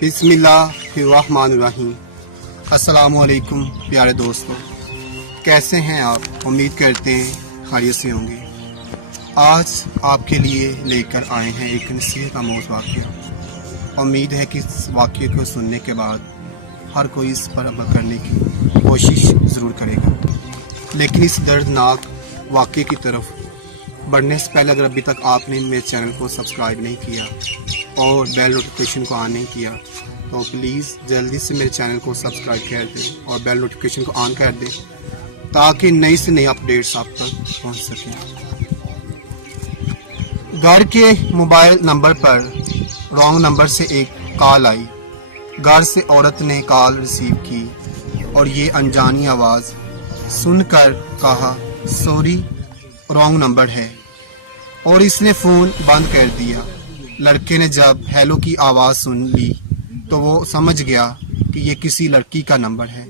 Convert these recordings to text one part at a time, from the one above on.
बिस्मिल्लाहिर्रहमानिर्रहीम। अस्सलाम वालेकुम प्यारे दोस्तों, कैसे हैं आप? उम्मीद करते हैं खैरियत से होंगे। आज आपके लिए लेकर आए हैं एक नसीहत आमोज़ वाक़या। उम्मीद है कि इस वाक़ये को सुनने के बाद हर कोई इस पर अमल करने की कोशिश ज़रूर करेगा। लेकिन इस दर्दनाक वाक़ये की तरफ बढ़ने से पहले अगर अभी तक आपने मेरे चैनल को सब्सक्राइब नहीं किया और बेल नोटिफिकेशन को ऑन नहीं किया तो प्लीज़ जल्दी से मेरे चैनल को सब्सक्राइब कर दें और बेल नोटिफिकेशन को ऑन कर दें ताकि नई से नई अपडेट्स आप तक पहुंच सकें। घर के मोबाइल नंबर पर रॉन्ग नंबर से एक कॉल आई। घर से औरत ने कॉल रिसीव की और ये अनजानी आवाज़ सुनकर कहा सॉरी रॉन्ग नंबर है, और इसने फ़ोन बंद कर दिया। लड़के ने जब हेलो की आवाज़ सुन ली तो वो समझ गया कि ये किसी लड़की का नंबर है।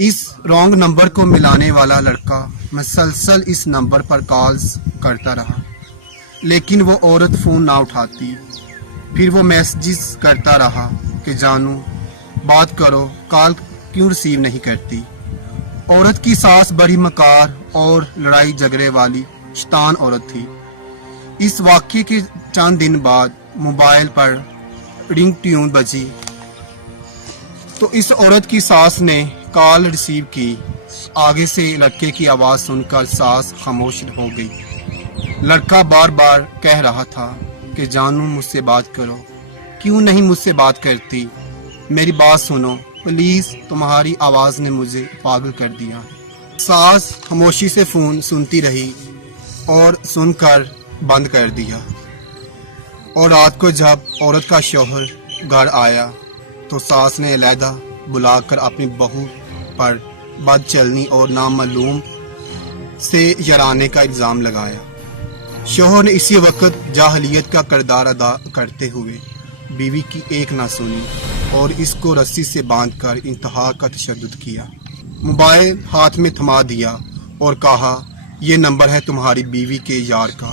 इस रॉन्ग नंबर को मिलाने वाला लड़का मुसलसल इस नंबर पर कॉल्स करता रहा, लेकिन वो औरत फ़ोन ना उठाती। फिर वो मैसेजेस करता रहा कि जानू बात करो, कॉल क्यों रिसीव नहीं करती। औरत की सास बड़ी मकार और लड़ाई झगड़े वाली शैतान औरत थी। इस वाक़ये के चंद दिन बाद मोबाइल पर रिंग ट्यून बजी तो इस औरत की सास ने कॉल रिसीव की। आगे से लड़के की आवाज़ सुनकर सास खामोश हो गई। लड़का बार बार कह रहा था कि जानू मुझसे बात करो, क्यों नहीं मुझसे बात करती, मेरी बात सुनो प्लीज़, तुम्हारी आवाज़ ने मुझे पागल कर दिया। सास खामोशी से फ़ोन सुनती रही और सुनकर बंद कर दिया। और रात को जब औरत का शौहर घर आया तो सास ने अलहदा बुलाकर अपनी बहू पर बदचलनी और नामालूम से यराने का इल्ज़ाम लगाया। शौहर ने इसी वक्त जाहलियत का किरदार अदा करते हुए बीवी की एक ना सुनी और इसको रस्सी से बांधकर इंतहा का तशद्दुद किया। मोबाइल हाथ में थमा दिया और कहा यह नंबर है तुम्हारी बीवी के यार का।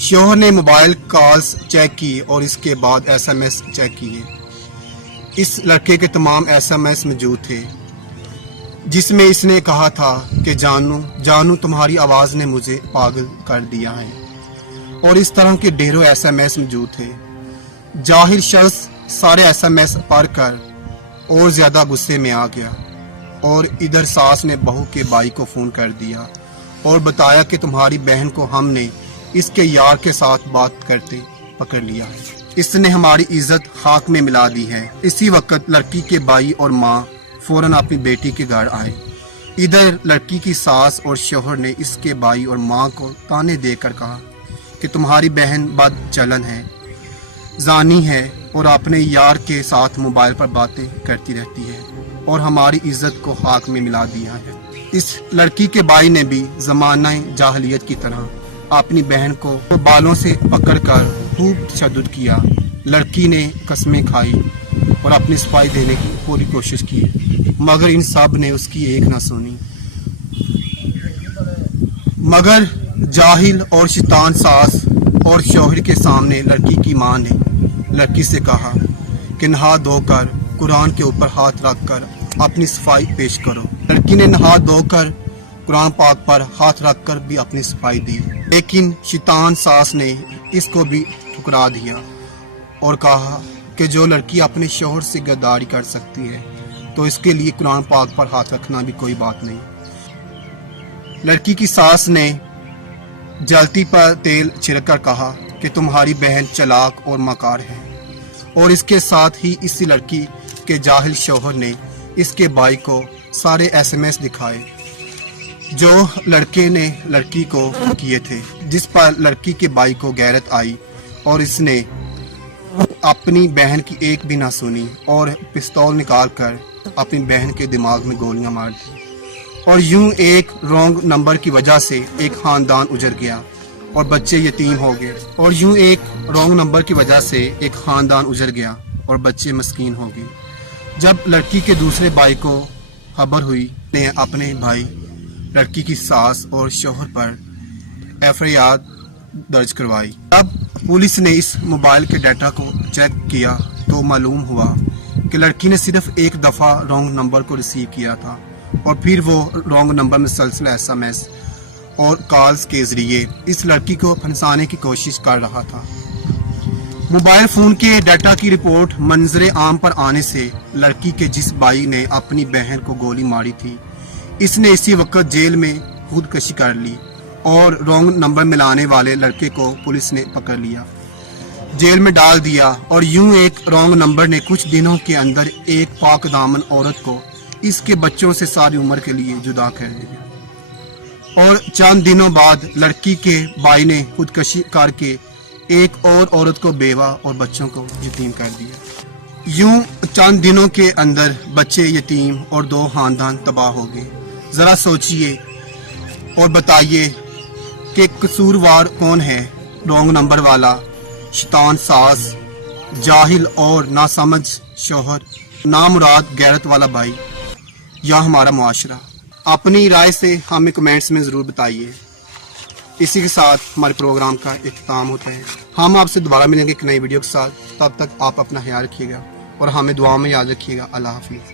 शौहर ने मोबाइल कॉल्स चेक की और इसके बाद SMS चेक किए। इस लड़के के तमाम SMS मौजूद थे जिसमें इसने कहा था कि जानू तुम्हारी आवाज़ ने मुझे पागल कर दिया है, और इस तरह के ढेरों SMS मौजूद थे। जाहिल शख्स सारे SMS पढ़कर और ज़्यादा गुस्से में आ गया और इधर सास ने बहू के भाई को फ़ोन कर दिया और बताया कि तुम्हारी बहन को हमने इसके यार के साथ बात करते पकड़ लिया है, इसने हमारी इज्जत खाक में मिला दी है। इसी वक्त लड़की के भाई और माँ फौरन अपनी बेटी के घर आए। इधर लड़की की सास और शौहर ने इसके भाई और माँ को ताने देकर कहा कि तुम्हारी बहन बदचलन है, जानी है और अपने यार के साथ मोबाइल पर बातें करती रहती है और हमारी इज्जत को खाक में मिला दिया है। इस लड़की के भाई ने भी ज़माना जाहलियत की तरह अपनी बहन को बालों से पकड़कर खूब तशद्दुद किया। लड़की ने कस्में खाई और अपनी सफाई देने की पूरी कोशिश की, मगर इन सब ने उसकी एक ना सुनी। मगर जाहिल और शैतान सास और शौहर के सामने लड़की की माँ ने लड़की से कहा कि नहा धोकर कुरान के ऊपर हाथ रखकर अपनी सफाई पेश करो। लड़की ने नहा धोकर कुरान पाक पर हाथ रखकर भी अपनी सफाई दी, लेकिन शैतान सास ने इसको भी ठुकरा दिया और कहा कि जो लड़की अपने शौहर से गद्दारी कर सकती है तो इसके लिए कुरान पाक पर हाथ रखना भी कोई बात नहीं। लड़की की सास ने जलती पर तेल छिड़कर कहा कि तुम्हारी बहन चालाक और मकार है, और इसके साथ ही इसी लड़की के जाहिल शौहर ने इसके भाई को सारे SMS दिखाए जो लड़के ने लड़की को किए थे, जिस पर लड़की के भाई को गैरत आई और इसने अपनी बहन की एक भी ना सुनी और पिस्तौल निकालकर अपनी बहन के दिमाग में गोलियां मार दी। और यूं एक रॉन्ग नंबर की वजह से एक खानदान उजड़ गया और बच्चे यतीम हो गए। और यूं एक रॉन्ग नंबर की वजह से एक खानदान उजड़ गया और बच्चे मस्कीन हो गए। जब लड़की के दूसरे भाई को खबर हुई ने अपने भाई, लड़की की सास और शौहर पर FIR दर्ज करवाई। अब पुलिस ने इस मोबाइल के डाटा को चेक किया تو معلوم ہوا کہ لڑکی نے صرف ایک دفعہ رانگ نمبر کو ریسیو کیا تھا اور پھر وہ رانگ نمبر میں مسلسل SMS اور کالز کے ذریعے اس لڑکی کو پھنسانے کی کوشش کر رہا تھا۔ موبائل فون کے ڈیٹا کی رپورٹ منظر عام پر آنے سے لڑکی کے جس بھائی نے اپنی بہن کو گولی ماری تھی، اس نے اسی وقت جیل میں خودکشی کر لی اور رانگ نمبر ملانے والے لڑکے کو پولیس نے پکڑ لیا، جیل میں ڈال دیا، اور یوں ایک رانگ نمبر نے کچھ دنوں کے اندر ایک پاک دامن عورت کو اس کے بچوں سے ساری عمر کے لیے جدا کر دیا۔ اور چند دنوں بعد لڑکی کے بھائی نے خودکشی کر کے ایک اور عورت کو بیوہ اور بچوں کو یتیم کر دیا۔ یوں چند دنوں کے اندر بچے یتیم اور 2 خاندان تباہ ہو گئے۔ ذرا سوچئے اور بتائیے کہ قصوروار کون ہے؟ رانگ نمبر والا، شیطان ساز، جاہل اور ناسمجھ شوہر، نامراد غیرت والا بھائی، یا ہمارا معاشرہ؟ اپنی رائے سے ہمیں کمنٹس میں ضرور بتائیے۔ اسی کے ساتھ ہمارے پروگرام کا اختتام ہوتا ہے۔ ہم آپ سے دوبارہ ملیں گے ایک نئی ویڈیو کے ساتھ، تب تک آپ اپنا خیال رکھیے گا اور ہمیں دعا میں یاد رکھیے گا۔ اللہ حافظ۔